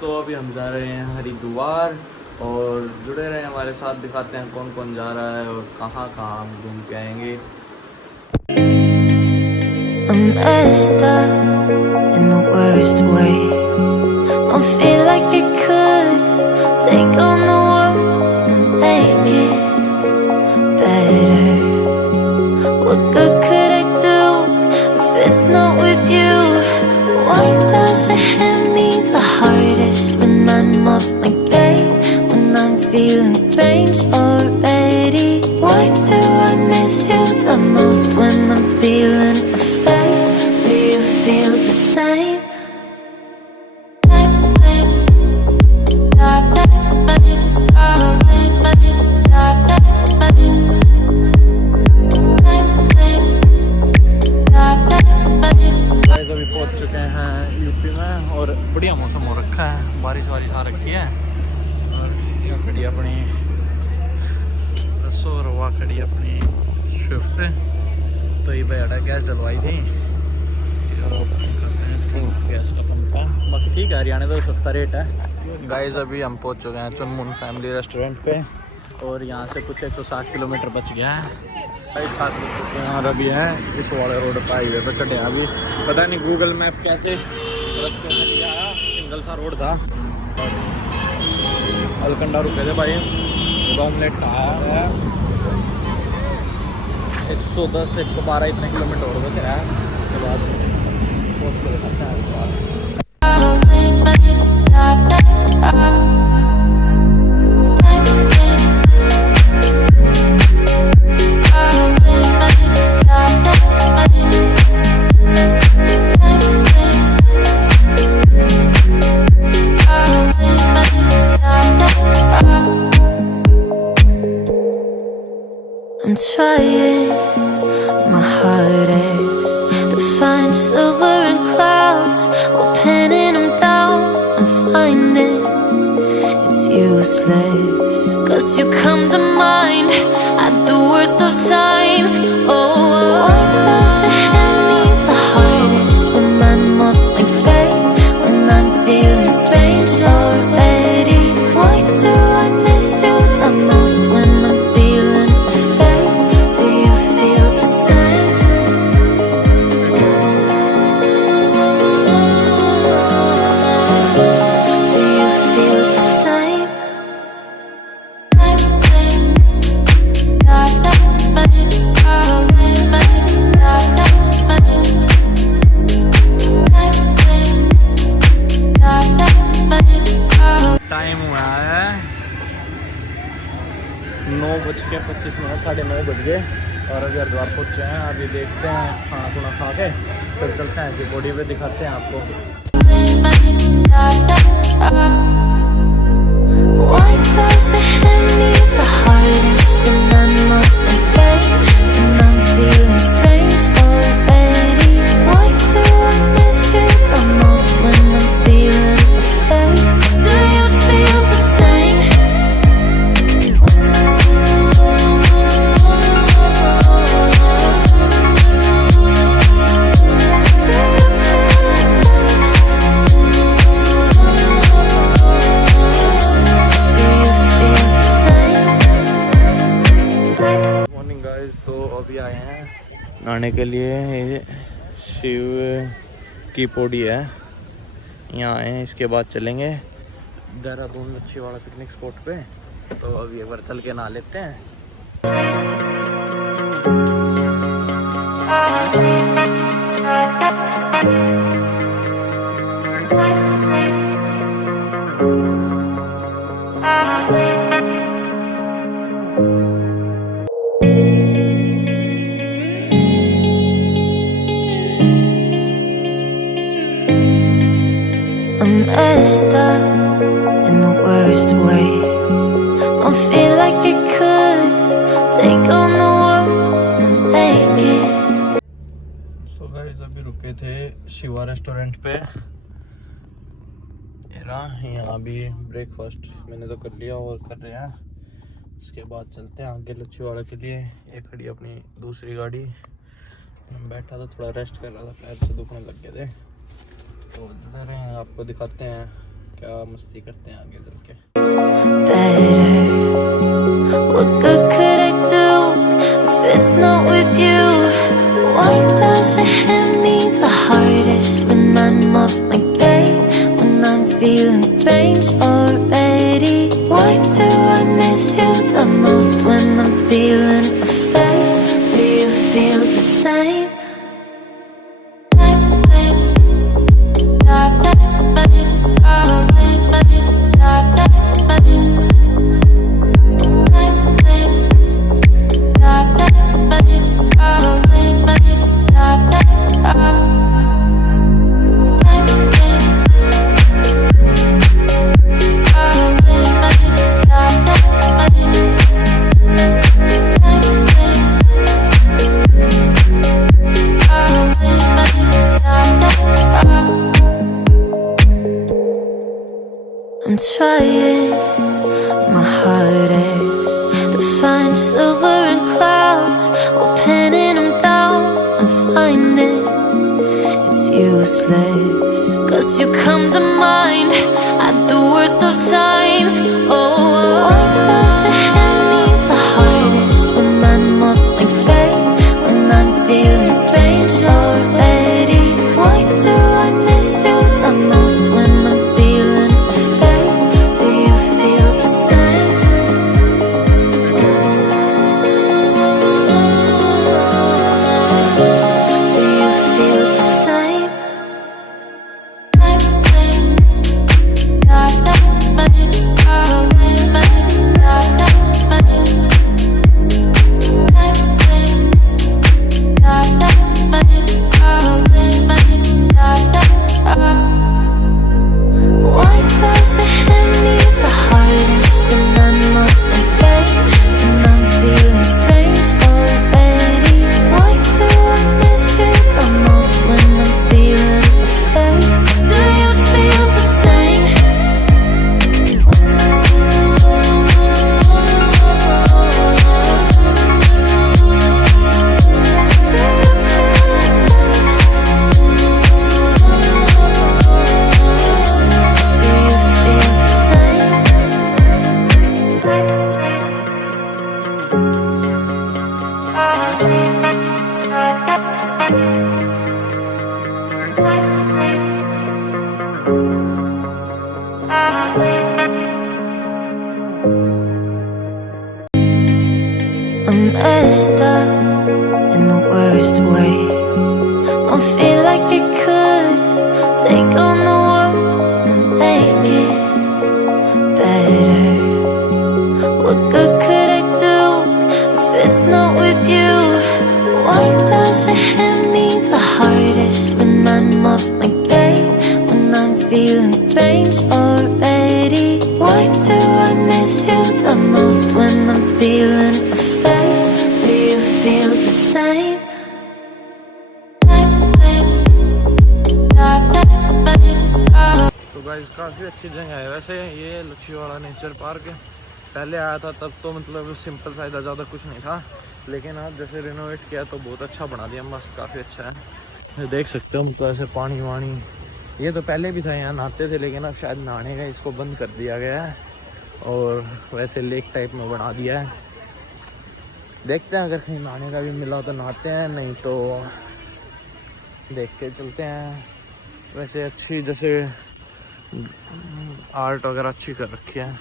तो अभी हम जा रहे हैं हरिद्वार और जुड़े रहे हमारे साथ, दिखाते हैं कौन कौन जा रहा है और कहाँ कहाँ हम घूम के आएंगे। I'm messed up in the worst way. Don't feel like I could take on the world and make it better. What good could I do if it's not with you? Why does it hit me the hardest when I'm off my game? When I'm feeling strange already? Why do I miss you the most when I'm feeling afraid? Do you feel the same? अभी पहुंच चुके हैं UP में और बढ़िया मौसम हो रखा है, बारिश वारिश आ रखी है। और ये खड़ी अपनी रसो और वहाँ खड़ी अपनी स्विफ्ट। तो ये भाई गैस डलवाई थी, गैस खत्म था। बाकी ठीक है, हरियाणा तो सस्ता रेट है। गाइस अभी हम पहुंच चुके हैं चुनमुन फैमिली रेस्टोरेंट पे और यहाँ से कुछ 160 किलोमीटर बच गया है। भाई 7 बज चुके हैं और अभी है इस वाले रोड पर हाईवे पे चढ़े। अभी पता नहीं गूगल मैप कैसे रस्ते में लिया आया, सिंगल सा रोड था। अलकंडा रुके थे भाई, ऑमलेट खाया है। 110 112 इतने किलोमीटर और बच रहा है। उसके बाद पहुँच के दिखाते हैं। I'm trying my hardest to find silver in clouds while pinning them down. I'm finding it's useless, 'cause you come to mind at the worst of times. Oh, why does it hit me the hardest when I'm off my game? When I'm feeling strange already? Why do I miss you the most when I'm feeling time हुआ है 9:25, 9:30 बज गए और अभी हरिद्वार पहुँचे हैं। अभी देखते हैं, खाना खुना खा के फिर चलते हैं कि बॉडी पे दिखाते हैं आपको। Why does it hit me the hardest when I'm off my game? When I'm feeling strange already? Why do I miss you the most when I'm feeling afraid? Do you feel the same? तो अभी आए हैं नहाने के लिए। ये शिव की पौड़ी है, यहाँ आए हैं। इसके बाद चलेंगे देहरादून अच्छी वाला पिकनिक स्पॉट पे। तो अभी एक बार चल के नहा लेते हैं। I'm messed up in the worst way. Don't feel like I could take on the world and make it. So guys अभी रुके थे शिवा रेस्टोरेंट पे। यहाँ भी ब्रेकफास्ट मैंने तो कर लिया और कर रहे हैं। उसके बाद चलते हैं आगे लच्छीवाड़ा के लिए। ये खड़ी अपनी दूसरी गाड़ी। बैठा था, थोड़ा रेस्ट कर रहा था, पैर से दुखने लग गए थे। तो इधर हैं, आपको दिखाते हैं क्या मस्ती करते हैं आगे चल के। better. What good could I do if it's not with you? Why does it hit me the hardest when I'm off my game? When I'm feeling strange already? Why do I miss you the most when I'm feeling afraid? Do you feel the same? I'm trying my hardest to find silver in clouds while pinning them down. I'm finding it's useless, 'cause you come to mind at the worst of times. Oh, why does it hit me the hardest when I'm off my game? When I'm feeling strange already? Why do I miss you the most when I'm feeling afraid? Do you feel the same? Do you feel the same? Why does it hit me the hardest when I'm off my game? When I'm feeling strange already? Why do I miss you the most when I'm feeling afraid? Do you feel the same? Do you feel the same? I'm messed up in the worst way. Don't feel like I could take on the world and make it better. What good could I do if it's not with you? Why does it hit me the hardest when I'm off my game? When I'm feeling strange already? Why do I miss you the most when I'm feeling afraid? Do you feel the same? तो guys काफ़ी अच्छी जगह है वैसे ये लक्ष्मीवाड़ा nature park. पहले आया था तब तो मतलब सिंपल सा था, ज़्यादा कुछ नहीं था, लेकिन अब जैसे रिनोवेट किया तो बहुत अच्छा बना दिया, मस्त काफ़ी अच्छा है। देख सकते हो मतलब ऐसे पानी वानी, ये तो पहले भी था, यहाँ नहाते थे, लेकिन अब शायद नहाने का इसको बंद कर दिया गया है और वैसे लेक टाइप में बना दिया है। देखते हैं अगर कहीं नहाने का भी मिला तो नहाते हैं, नहीं तो देख के चलते हैं। वैसे अच्छी जैसे आर्ट वगैरह अच्छी कर रखी है।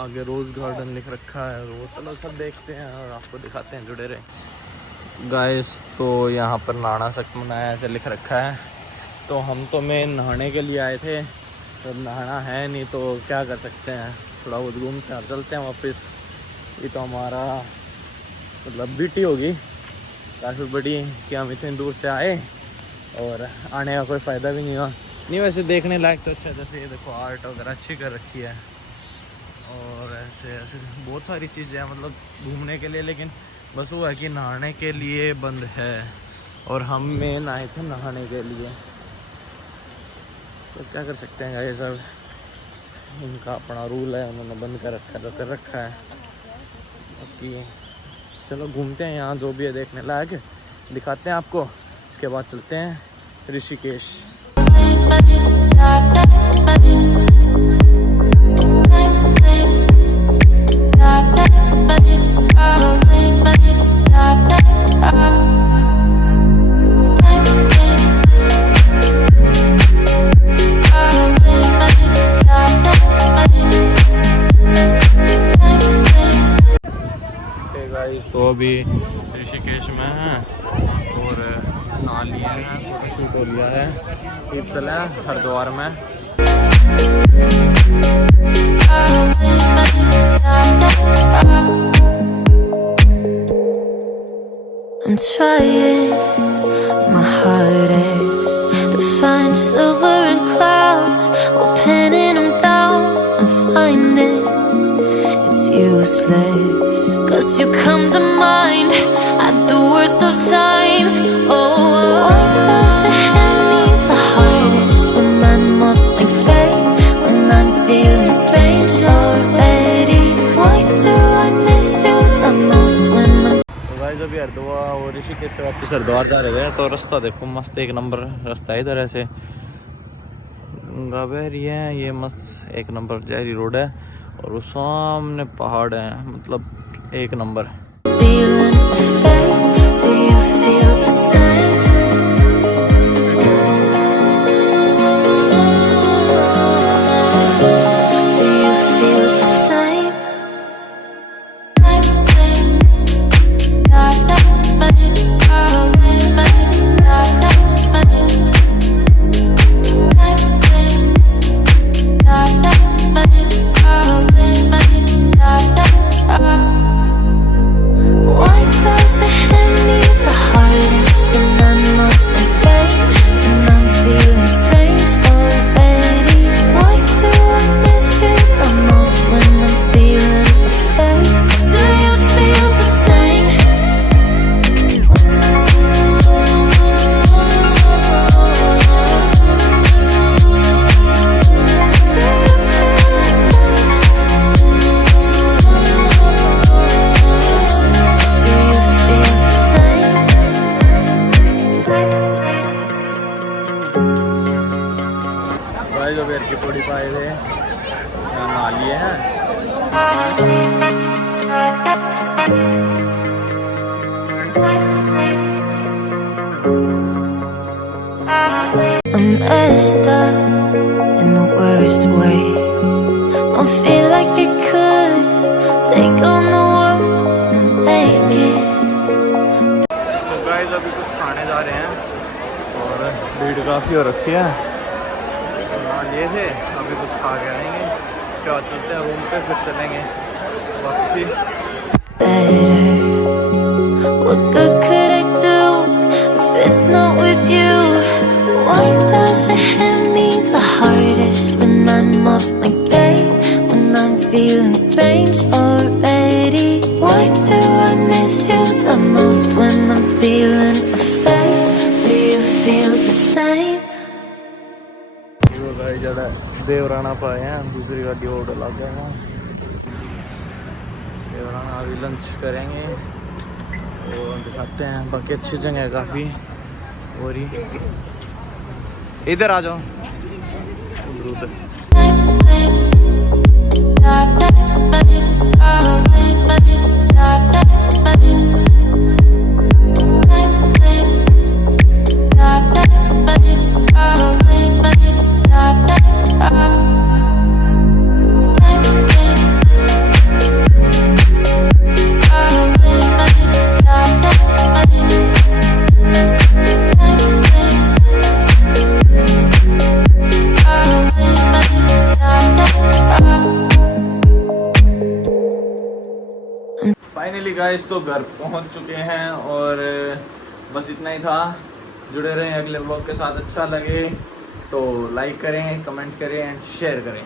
आगे रोज़ गार्डन लिख रखा है, वो चलो सब देखते हैं और आपको दिखाते हैं, जुड़े रहे गाइस। तो यहाँ पर नहाना सख्त मना है ऐसे लिख रखा है, तो हम तो मैं नहाने के लिए आए थे, तो नहाना है नहीं तो क्या कर सकते हैं, थोड़ा बहुत घूमते हैं चलते हैं वापस। ये तो हमारा मतलब बीटी होगी काफ़ी बड़ी कि हम इतनी दूर से आए और आने का कोई फ़ायदा भी नहीं हुआ। नहीं वैसे देखने लायक तो अच्छा, जैसे ये देखो आर्ट वगैरह अच्छी कर रखी है और ऐसे ऐसे बहुत सारी चीज़ें हैं मतलब घूमने के लिए, लेकिन बस वो है कि नहाने के लिए बंद है और हम मेन आए थे नहाने के लिए, तो क्या कर सकते हैं ये सब, उनका अपना रूल है, उन्होंने बंद कर रखा है तो कर रखा है। बाकी चलो घूमते हैं, यहाँ जो भी है देखने लायक दिखाते हैं आपको, इसके बाद चलते हैं ऋषिकेश। तो अभी ऋषिकेश में हैं और नहा लिए हैं, फोटोशूट हो लिया है, फिर चला हरिद्वार में। I'm trying my hardest to find silver in clouds while pinning them down. I'm finding it's useless, 'cause you come to mind at the worst of times. Oh, why does it hit me the hardest when I'm off my game, when I'm feeling strange already? Why do I miss you the most when I'm... तो guys अभी हरिद्वार और ऋषिकेश से वापस हरिद्वार जा रहे थे, तो रास्ता देखो मस्त, एक नंबर रास्ता है। इधर ऐसे गंगा बह रही है, ये मस्त एक नंबर जहरी रोड है, और वो सामने पहाड़ है, मतलब एक number. Feeling afraid, do you feel the same? Do you feel the same? Why does it hit me the hardest when I'm off my game, when I'm feeling strange already? Why do I miss you the most when I'm feeling afraid? Do you feel the same? Do you feel the same? Guys अभी की थोड़ी पाए हुए नहा लिए हैं। I'm messed up in the worst way. Don't feel like I could take on the world and make it. तो guys अभी कुछ खाने जा रहे हैं और भीड़ काफ़ी हो रखी है। हाँ ये थे, अभी कुछ खा के आएंगे, उसके बाद चलते हैं रूम पे, फिर चलेंगे वापसी। Better. What good could I do if it's not with you? Why does it hit me the hardest when I'm off my game, when I'm feeling strange already? Why do I miss you the most when I'm feeling afraid? Do you feel the same? वो guys जरा देवराना पाए हैं, दूसरी गाड़ी order लग गया है। देवराना अभी लंच करेंगे और दिखाते हैं, बाकी अच्छी जगह है काफ़ी। और ही इधर आ जाओ, उधर फाइनली गाइस तो घर पहुंच चुके हैं, और बस इतना ही था। जुड़े रहें अगले व्लॉग के साथ। अच्छा लगे तो लाइक करें, कमेंट करें एंड शेयर करें।